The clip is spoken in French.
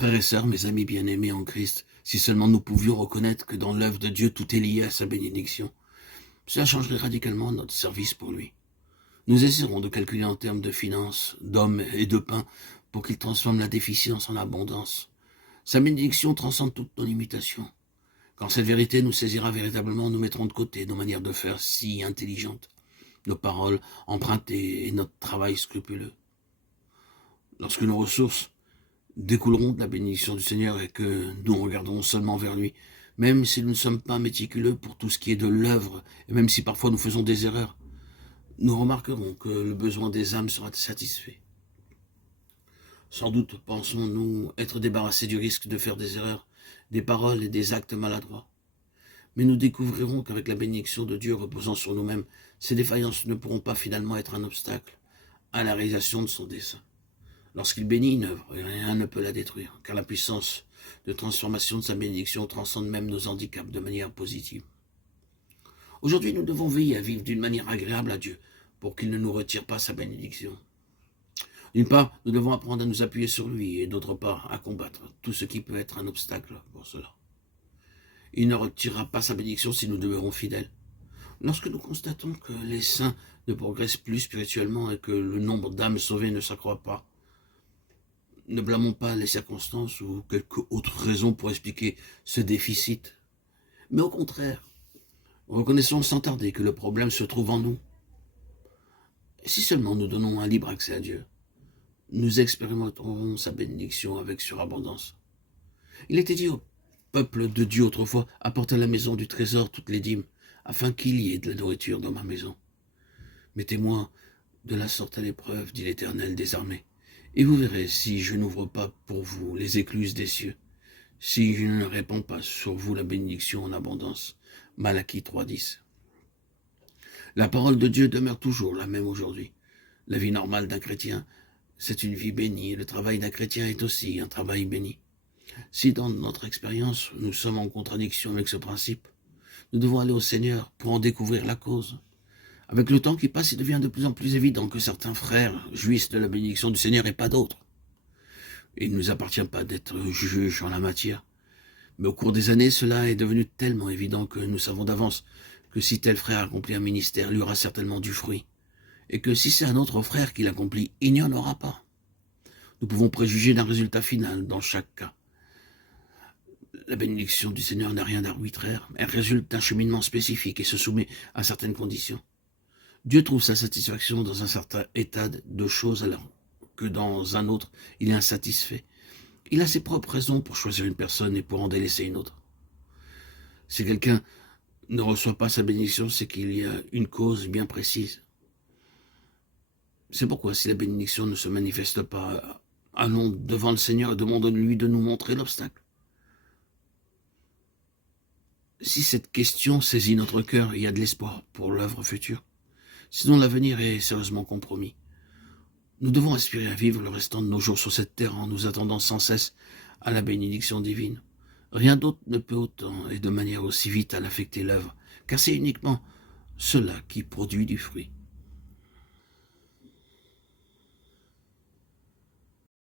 Frères et sœurs, mes amis bien-aimés en Christ, si seulement nous pouvions reconnaître que dans l'œuvre de Dieu tout est lié à sa bénédiction, cela changerait radicalement notre service pour lui. Nous essaierons de calculer en termes de finances, d'hommes et de pain pour qu'il transforme la déficience en abondance. Sa bénédiction transcende toutes nos limitations. Quand cette vérité nous saisira véritablement, nous mettrons de côté nos manières de faire si intelligentes, nos paroles empruntées et notre travail scrupuleux. Lorsque nos ressources découleront de la bénédiction du Seigneur et que nous regarderons seulement vers lui, même si nous ne sommes pas méticuleux pour tout ce qui est de l'œuvre, et même si parfois nous faisons des erreurs, nous remarquerons que le besoin des âmes sera satisfait. Sans doute pensons-nous être débarrassés du risque de faire des erreurs, des paroles et des actes maladroits. Mais nous découvrirons qu'avec la bénédiction de Dieu reposant sur nous-mêmes, ces défaillances ne pourront pas finalement être un obstacle à la réalisation de son dessein. Lorsqu'il bénit une œuvre, rien ne peut la détruire, car la puissance de transformation de sa bénédiction transcende même nos handicaps de manière positive. Aujourd'hui, nous devons veiller à vivre d'une manière agréable à Dieu, pour qu'il ne nous retire pas sa bénédiction. D'une part, nous devons apprendre à nous appuyer sur lui, et d'autre part, à combattre tout ce qui peut être un obstacle pour cela. Il ne retirera pas sa bénédiction si nous demeurons fidèles. Lorsque nous constatons que les saints ne progressent plus spirituellement et que le nombre d'âmes sauvées ne s'accroît pas, ne blâmons pas les circonstances ou quelque autre raison pour expliquer ce déficit, mais au contraire, reconnaissons sans tarder que le problème se trouve en nous. Si seulement nous donnons un libre accès à Dieu, nous expérimenterons sa bénédiction avec surabondance. Il était dit au peuple de Dieu autrefois, apportez à la maison du trésor toutes les dîmes, afin qu'il y ait de la nourriture dans ma maison. Mettez-moi de la sorte à l'épreuve, dit l'Éternel des armées, et vous verrez si je n'ouvre pas pour vous les écluses des cieux, si je ne répands pas sur vous la bénédiction en abondance. Malachie 3,10. La parole de Dieu demeure toujours la même aujourd'hui. La vie normale d'un chrétien, c'est une vie bénie, et le travail d'un chrétien est aussi un travail béni. Si dans notre expérience, nous sommes en contradiction avec ce principe, nous devons aller au Seigneur pour en découvrir la cause. Avec le temps qui passe, il devient de plus en plus évident que certains frères jouissent de la bénédiction du Seigneur et pas d'autres. Il ne nous appartient pas d'être juges en la matière. Mais au cours des années, cela est devenu tellement évident que nous savons d'avance que si tel frère accomplit un ministère, il y aura certainement du fruit. Et que si c'est un autre frère qui l'accomplit, il n'y en aura pas. Nous pouvons préjuger d'un résultat final dans chaque cas. La bénédiction du Seigneur n'a rien d'arbitraire. Elle résulte d'un cheminement spécifique et se soumet à certaines conditions. Dieu trouve sa satisfaction dans un certain état de choses alors que dans un autre, il est insatisfait. Il a ses propres raisons pour choisir une personne et pour en délaisser une autre. Si quelqu'un ne reçoit pas sa bénédiction, c'est qu'il y a une cause bien précise. C'est pourquoi si la bénédiction ne se manifeste pas, allons devant le Seigneur et demandons-lui de nous montrer l'obstacle. Si cette question saisit notre cœur, il y a de l'espoir pour l'œuvre future. Sinon l'avenir est sérieusement compromis. Nous devons aspirer à vivre le restant de nos jours sur cette terre en nous attendant sans cesse à la bénédiction divine. Rien d'autre ne peut autant et de manière aussi vitale affecter l'œuvre, car c'est uniquement cela qui produit du fruit.